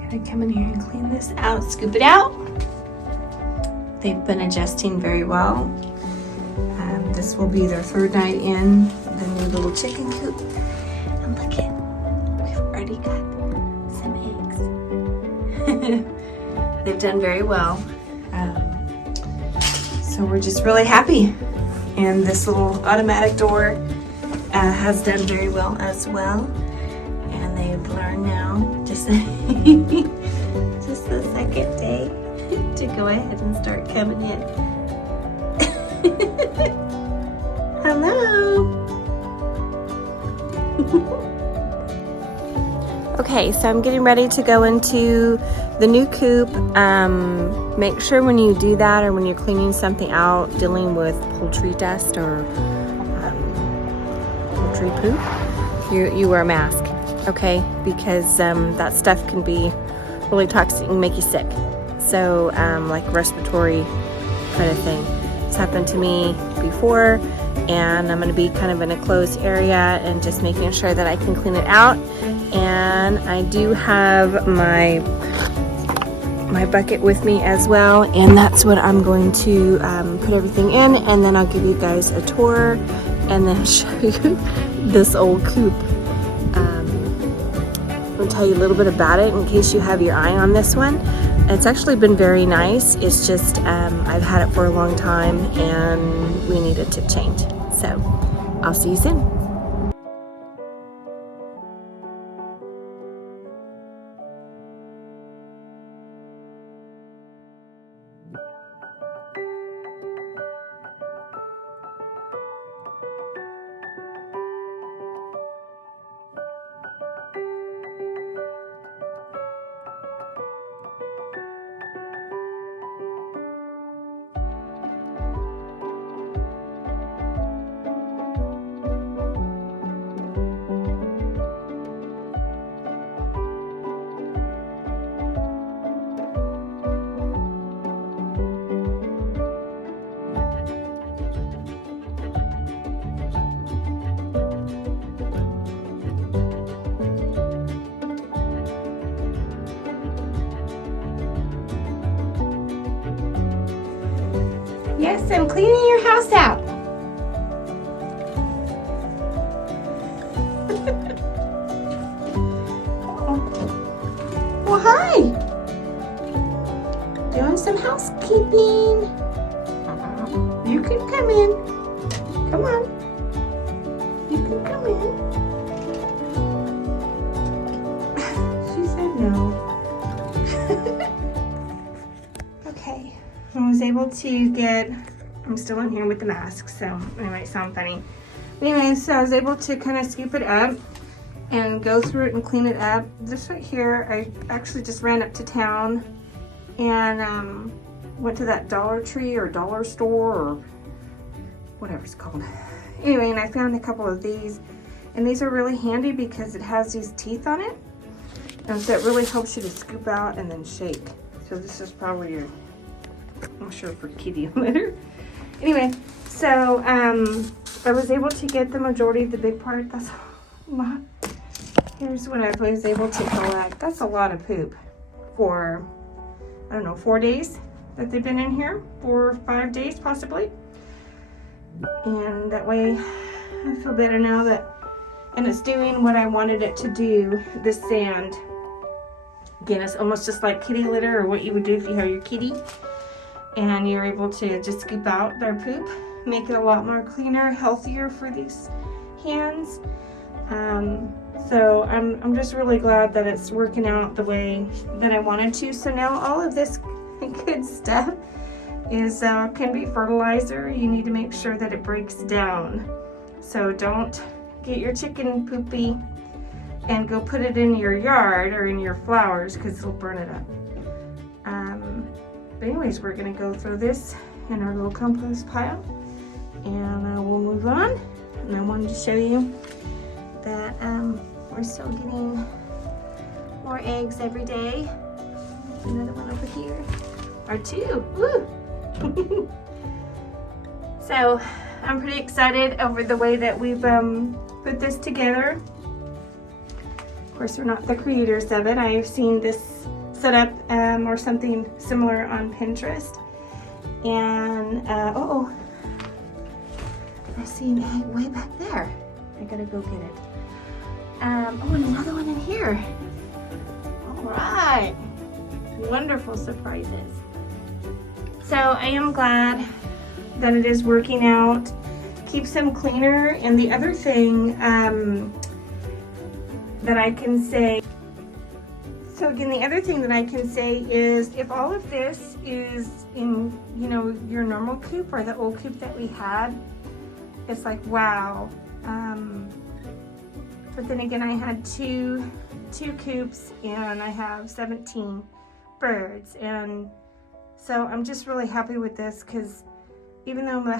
Gotta come in here and clean this out, scoop it out. They've been adjusting very well. This will be their third night in the new little chicken coop. And look it, we've already got some eggs. They've done very well. So we're just really happy. And this little automatic door has done very well as well. And they've learned now, just the second day, to go ahead and start coming in. Hello. Okay, so I'm getting ready to go into the new coop. Make sure when you do that, or when you're cleaning something out, dealing with poultry dust or poultry poop, you wear a mask, okay? Because that stuff can be really toxic and make you sick. So like respiratory kind of thing. It's happened to me before, and I'm going to be kind of in a closed area and just making sure that I can clean it out. And I do have my bucket with me as well, and that's what I'm going to put everything in, and then I'll give you guys a tour and then show you this old coop. I'll tell you a little bit about it in case you have your eye on this one. It's actually been very nice. It's just I've had it for a long time and we needed to change. So I'll see you soon. Yes, I'm cleaning your house out. Well, hi. Doing some housekeeping. You can come in. Come on. You can come in. She said no. Okay. I was able to get, I'm still in here with the mask, so it might sound funny. Anyway, so I was able to kind of scoop it up and go through it and clean it up. This right here, I actually just ran up to town and went to that Dollar Tree or dollar store or whatever it's called. Anyway, and I found a couple of these, and these are really handy because it has these teeth on it, and so it really helps you to scoop out and then shake. So this is probably your, I'm sure, for kitty litter. Anyway, so I was able to get the majority of the big part. That's a lot. Here's what I was able to collect. That's a lot of poop for, I don't know, 4 days that they've been in here, 4 or 5 days possibly. And that way I feel better now that, and it's doing what I wanted it to do, this sand. Again, it's almost just like kitty litter, or what you would do if you have your kitty. And you're able to just scoop out their poop, make it a lot more cleaner, healthier for these hens. So I'm just really glad that it's working out the way that I wanted to. So now all of this good stuff is can be fertilizer. You need to make sure that it breaks down. So don't get your chicken poopy and go put it in your yard or in your flowers, because it'll burn it up. But anyways, we're gonna go throw this in our little compost pile, and we'll move on. And I wanted to show you that we're still getting more eggs every day. Another one over here, or 2. Woo! So I'm pretty excited over the way that we've put this together. course, we're not the creators of it. I've seen this set up or something similar on Pinterest. And, I see an egg way back there. I gotta go get it. And another one in here. All right. Wonderful surprises. So I am glad that it is working out. Keeps them cleaner. And the other thing that I can say, so again, the other thing that I can say is if all of this is in, you know, your normal coop or the old coop that we had, it's like, wow. But then again, I had two coops and I have 17 birds. And so I'm just really happy with this because even though the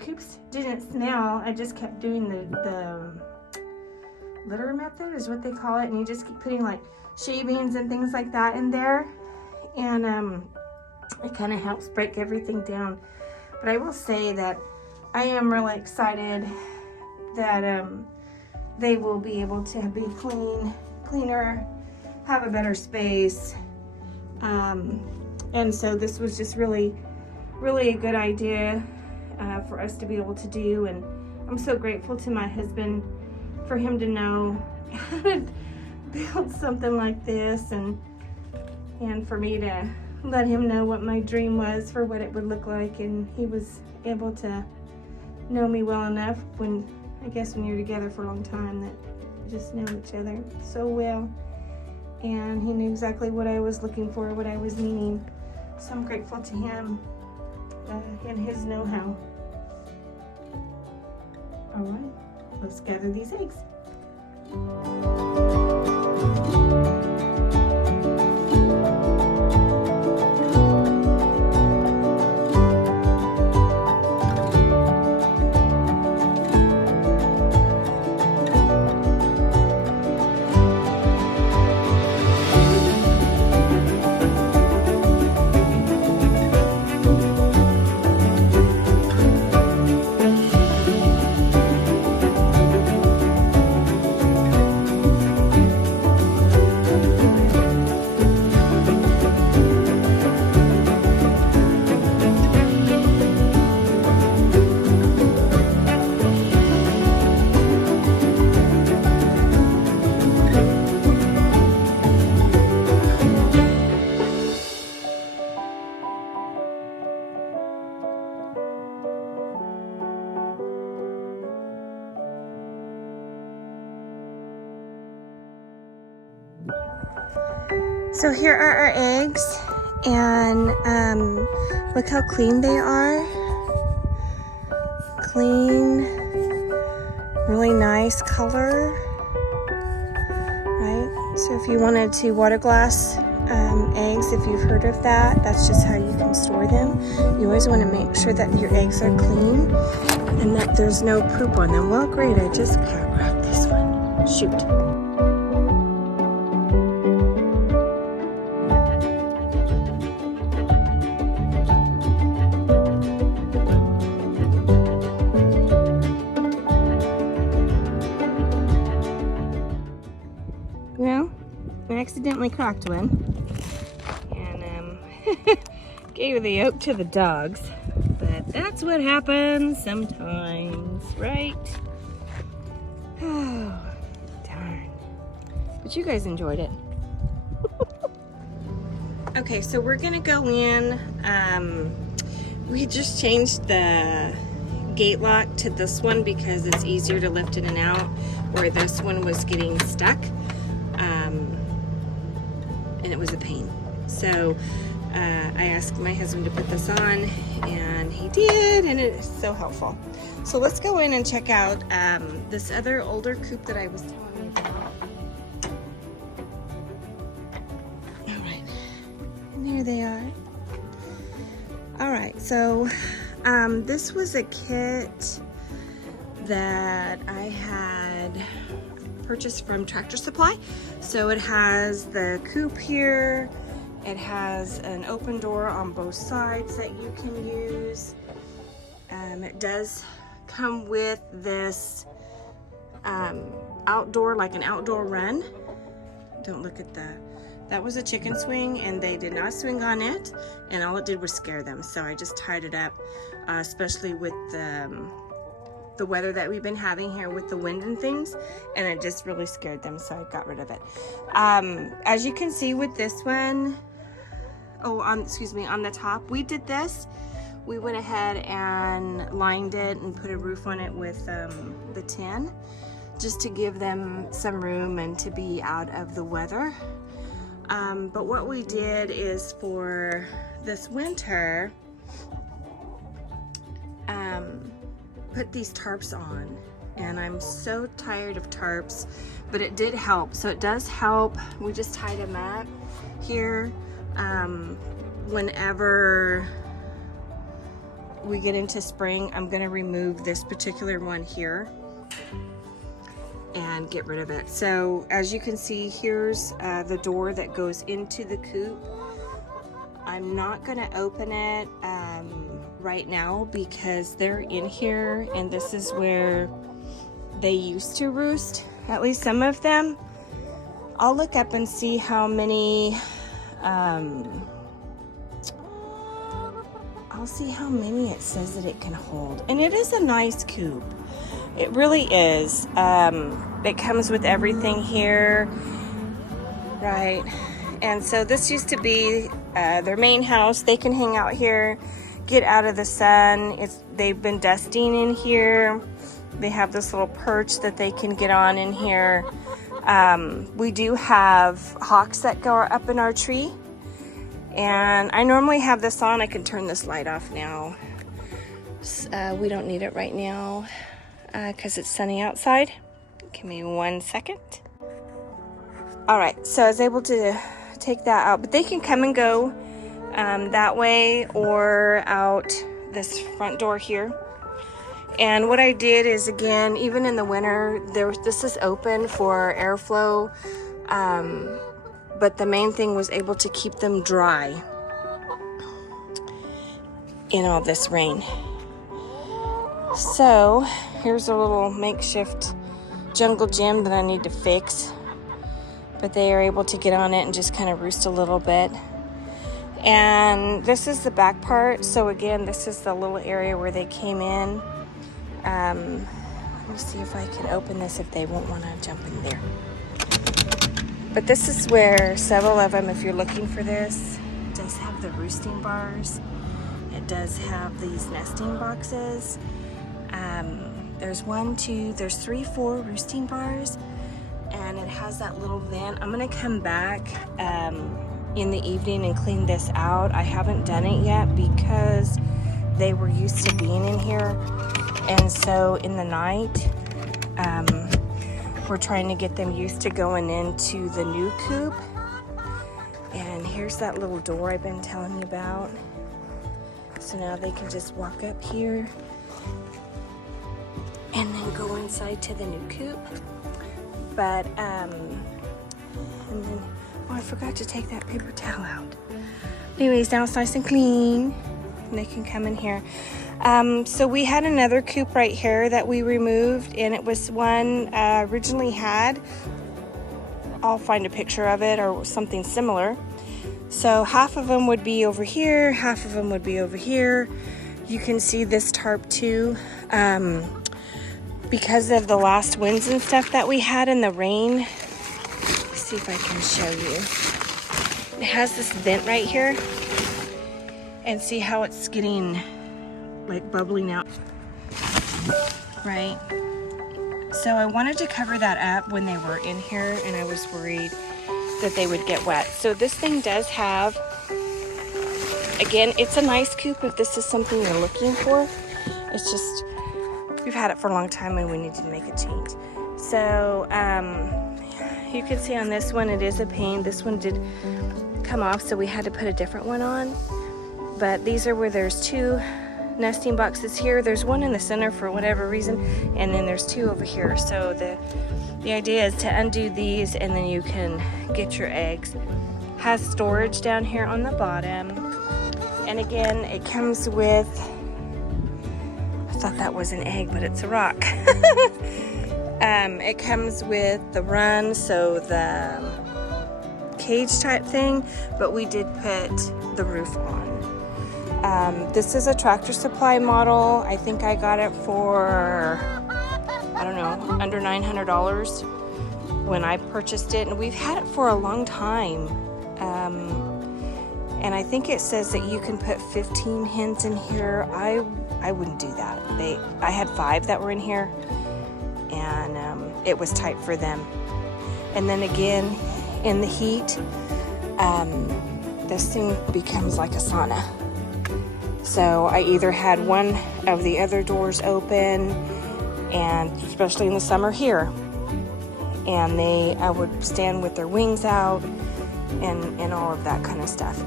coops didn't smell, I just kept doing the litter method is what they call it, and you just keep putting like shavings and things like that in there, and it kind of helps break everything down. But I will say that I am really excited that they will be able to be cleaner, have a better space, and so this was just really a good idea for us to be able to do. And I'm so grateful to my husband for him to know how to build something like this, and for me to let him know what my dream was for what it would look like. And he was able to know me well enough when you're together for a long time that you just know each other so well, and he knew exactly what I was looking for, what I was needing. So I'm grateful to him and his know-how. All right, let's gather these eggs. So here are our eggs, and look how clean they are. Clean, really nice color, right? So if you wanted to water glass eggs, if you've heard of that, that's just how you can store them. You always want to make sure that your eggs are clean and that there's no poop on them. Well, great, I just grabbed this one. Shoot. Well, I accidentally cracked one and gave the yolk to the dogs, but that's what happens sometimes, right? Oh, darn. But you guys enjoyed it. Okay, so we're gonna go in. We just changed the gate lock to this one because it's easier to lift in and out, where this one was getting stuck. And it was a pain. So I asked my husband to put this on, and he did, and it is so helpful. So let's go in and check out this other older coop that I was telling you about. All right, and here they are. All right, so this was a kit that I had purchased from Tractor Supply. So it has the coop here, it has an open door on both sides that you can use. It does come with this outdoor, like an outdoor run. Don't look at that was a chicken swing, and they did not swing on it, and all it did was scare them. So I just tied it up, especially with the weather that we've been having here with the wind and things, and it just really scared them, so I got rid of it. As you can see with this one, on the top, we did this. We went ahead and lined it and put a roof on it with the tin, just to give them some room and to be out of the weather. But what we did is, for this winter, put these tarps on, and I'm so tired of tarps, but it did help. So it does help. We just tied them up here. Whenever we get into spring, I'm gonna remove this particular one here and get rid of it. So as you can see, here's the door that goes into the coop. I'm not gonna open it right now because they're in here, and this is where they used to roost, at least some of them. I'll look up and see how many, I'll see how many it says that it can hold. And it is a nice coop. It really is. It comes with everything here, right? And so this used to be their main house. They can hang out here, get out of the sun. They've been dusting in here. They have this little perch that they can get on in here. We do have hawks that go up in our tree, and I normally have this on. I can turn this light off now. We don't need it right now because it's sunny outside. Give me 1 second. All right, so I was able to take that out, but they can come and go that way or out this front door here. And what I did is, again, even in the winter, this is open for airflow, but the main thing was able to keep them dry in all this rain. So here's a little makeshift jungle gym that I need to fix, but they are able to get on it and just kind of roost a little bit. And this is the back part. So again, this is the little area where they came in. Let me see if I can open this, if they won't want to jump in there. But this is where several of them, if you're looking for this, it does have the roosting bars. It does have these nesting boxes. There's 3, 4 roosting bars, and it has that little vent. I'm gonna come back in the evening and clean this out. I haven't done it yet because they were used to being in here, and so in the night we're trying to get them used to going into the new coop. And here's that little door I've been telling you about. So now they can just walk up here and then go inside to the new coop. But and then, oh, I forgot to take that paper towel out. Anyways, now it's nice and clean, and they can come in here. So we had another coop right here that we removed, and it was one originally had. I'll find a picture of it or something similar. So half of them would be over here, half of them would be over here. You can see this tarp too. Because of the last winds and stuff that we had in the rain. Let's see if I can show you. It has this vent right here. And see how it's getting like bubbling out. Right? So I wanted to cover that up when they were in here, and I was worried that they would get wet. So this thing does have, again, it's a nice coop if this is something you're looking for. It's just, we've had it for a long time and we need to make a change. So you can see on this one, it is a pain. This one did come off, so we had to put a different one on. But these are where there's 2 nesting boxes here. There's one in the center for whatever reason, and then there's 2 over here. So the idea is to undo these, and then you can get your eggs. Has storage down here on the bottom. And again, it comes with, I thought that was an egg, but it's a rock. It comes with the run, so the cage type thing, but we did put the roof on. This is a Tractor Supply model. I think I got it for, I don't know, under $900 when I purchased it, and we've had it for a long time. And I think it says that you can put 15 hens in here. I wouldn't do that. I had 5 that were in here, and it was tight for them. And then again, in the heat, this thing becomes like a sauna. So I either had one of the other doors open, and especially in the summer here, and I would stand with their wings out and all of that kind of stuff.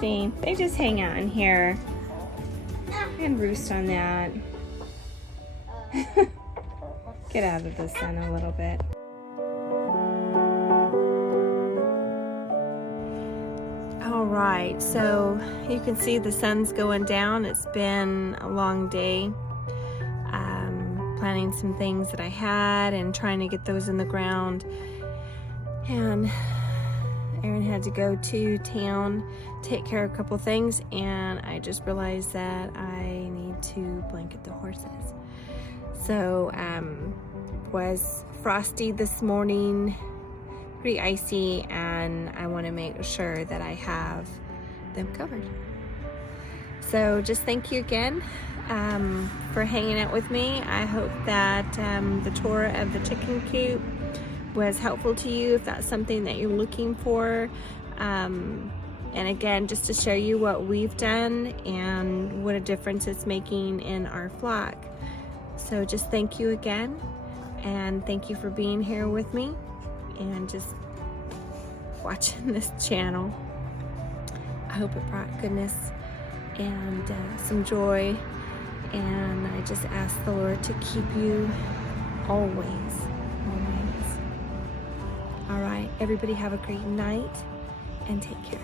See, they just hang out in here and roost on that. Get out of the sun a little bit. All right, so you can see the sun's going down. It's been a long day. Planting some things that I had and trying to get those in the ground. And Aaron had to go to town, take care of a couple things, and I just realized that I need to blanket the horses. So, was frosty this morning, pretty icy, and I want to make sure that I have them covered. So just thank you again for hanging out with me. I hope that the tour of the chicken coop was helpful to you if that's something that you're looking for. And again, just to show you what we've done and what a difference it's making in our flock. So just thank you again, and thank you for being here with me and just watching this channel. I hope it brought goodness and some joy, and I just ask the Lord to keep you always. All right, everybody have a great night and take care.